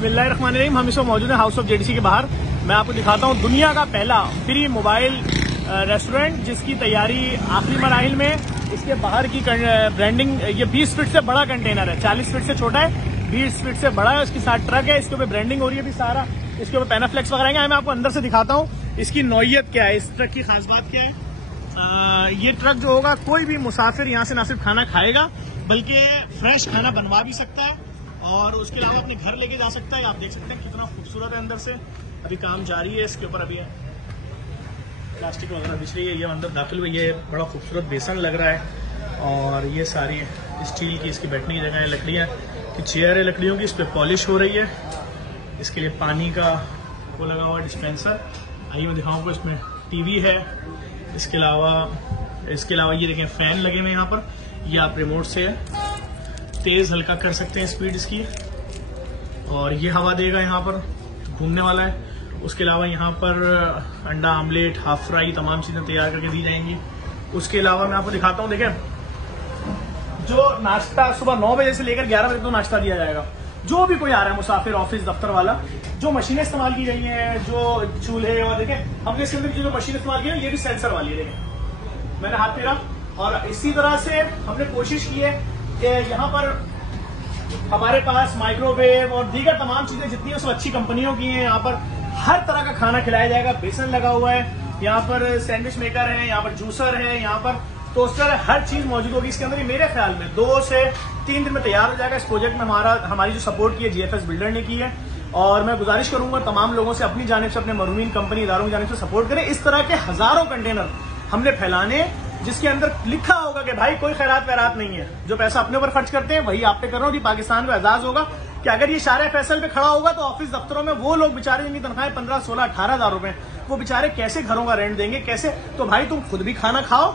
बिस्मिल्लाहिर्रहमानिर्रहीम। हम इस वक्त मौजूद हैं हाउस ऑफ जेडीसी के बाहर। मैं आपको दिखाता हूँ दुनिया का पहला फ्री मोबाइल रेस्टोरेंट, जिसकी तैयारी आखिरी मराहिल में। इसके बाहर की ब्रांडिंग, ये 20 फीट से बड़ा कंटेनर है, 40 फीट से छोटा है, 20 फीट से बड़ा है। उसके साथ ट्रक है, इसके ऊपर ब्रांडिंग हो रही है भी सारा, इसके ऊपर पैनाफ्लेक्स वगैरह है। मैं आपको अंदर से दिखाता हूँ इसकी नौयत क्या है, इस ट्रक की खास बात क्या है। ये ट्रक जो होगा, कोई भी मुसाफिर यहाँ से ना सिर्फ खाना खाएगा बल्कि फ्रेश खाना बनवा भी सकता है और उसके अलावा अपने घर लेके जा सकता है। आप देख सकते हैं कितना खूबसूरत है अंदर से। अभी काम जारी है इसके ऊपर, अभी प्लास्टिक वगैरह बिछ रही है। ये अंदर दाखिल हुई, ये बड़ा खूबसूरत बेसन लग रहा है और ये सारी स्टील की इसकी बैठने की जगह है, लकड़ियाँ की चेयर है लकड़ियों की, इस पर पॉलिश हो रही है। इसके लिए पानी का वो लगा हुआ डिस्पेंसर। आइए मैं दिखाऊँ आपको, इसमें टीवी है। इसके अलावा ये देखें फैन लगे हुए यहाँ पर। ये आप रिमोट से तेज हल्का कर सकते हैं स्पीड इसकी, और ये हवा देगा यहाँ पर, घूमने वाला है। उसके अलावा यहाँ पर अंडा आमलेट, हाफ फ्राई, तमाम चीजें तैयार करके दी जाएंगी। उसके अलावा मैं आपको दिखाता हूँ, देखें जो नाश्ता सुबह 9 बजे से लेकर 11 बजे तक नाश्ता दिया जाएगा। जो भी कोई आ रहा है मुसाफिर, ऑफिस दफ्तर वाला, जो मशीनें इस्तेमाल की गई हैं, जो चूल्हे, और देखें हमने इसके अंदर जो मशीन इस्तेमाल की है ये भी सेंसर वाली है। देखें मैंने हाथ फेरा, और इसी तरह से हमने कोशिश की है कि यहाँ पर हमारे पास माइक्रोवेव और दीगर तमाम चीजें जितनी हैं सब अच्छी कंपनियों की हैं। यहाँ पर हर तरह का खाना खिलाया जाएगा, बेसन लगा हुआ है, यहाँ पर सैंडविच मेकर है, यहाँ पर जूसर है, यहाँ पर टोस्टर है, हर चीज मौजूद होगी इसके अंदर। मेरे ख्याल में 2 से 3 दिन में तैयार हो जाएगा। इस प्रोजेक्ट में हमारी जो सपोर्ट की है जीएफएस बिल्डर ने की है, और मैं गुजारिश करूंगा तमाम लोगों से अपनी जानिब से, अपने मरूमीन कंपनी इदारों की जानिब से सपोर्ट करें। इस तरह के हजारों कंटेनर हमने फैलाने, जिसके अंदर लिखा होगा कि भाई कोई खैरात वैरात नहीं है, जो पैसा अपने ऊपर खर्च करते हैं वही आप पे कर रहा हूं। पाकिस्तान में एजाज होगा कि अगर ये शारे फैसल पे खड़ा होगा तो ऑफिस दफ्तरों में वो लोग बेचारे जिनकी तनख्वाहें 15, 16, 18 हजार रुपए, वो बेचारे कैसे घरों का रेंट देंगे, कैसे। तो भाई तुम खुद भी खाना खाओ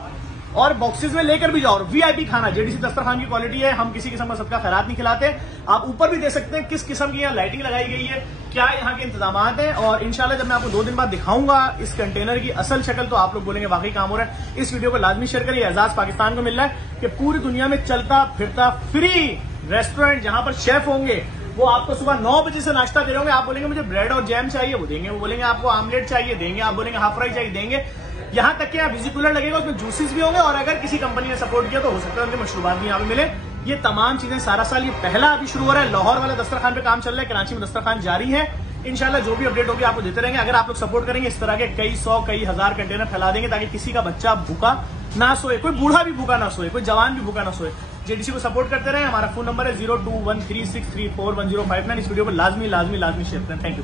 और बॉक्सेस में लेकर भी जाओ। वीआईपी खाना, जेडीसी दस्तरखान की क्वालिटी है, हम किसी किस्म का सबका खैरात नहीं खिलाते। आप ऊपर भी दे सकते हैं किस किस्म की यहाँ लाइटिंग लगाई गई है, क्या यहाँ के इंतजाम हैं। और इंशाल्लाह जब मैं आपको 2 दिन बाद दिखाऊंगा इस कंटेनर की असल शक्ल, तो आप लोग बोलेंगे वाकई काम हो रहा है। इस वीडियो को लाजमी शेयर करिए। एजाज पाकिस्तान को मिल रहा है कि पूरी दुनिया में चलता फिरता फ्री रेस्टोरेंट, जहां पर शेफ होंगे, वो आपको सुबह 9 बजे से नाश्ता दे रहे होंगे। आप बोलेंगे मुझे ब्रेड और जैम चाहिए, वो देंगे। वो बोलेंगे आपको आमलेट चाहिए, देंगे। आप बोलेंगे हाफ फ्राई चाहिए, देंगे। यहाँ तक कि आप विजी कूलर लगेगा, उसमें जूसेस भी होंगे, और अगर किसी कंपनी ने सपोर्ट किया तो हो सकता है उनके मशरूबात भी यहाँ पे मिले। ये तमाम चीजें सारा साल, ये पहला अभी शुरू हो रहा है। लाहौर वाला दस्तरखान पे काम चल रहा है, कराची में दस्तरखान जारी है। इंशाल्लाह जो भी अपडेट होगी आपको देते रहेंगे। अगर आप लोग सपोर्ट करेंगे, इस तरह के कई 100 कई हजार कंटेनर फैला देंगे ताकि किसी का बच्चा भूखा ना सोए, कोई बूढ़ा भी भूखा ना सोए, कोई जवान भी भूखा ना सोए। जेडीसी को सपोर्ट करते रहे। हमारा फोन नंबर है 0213634105। इस वीडियो को लाजमी शेयर करें। Thank you.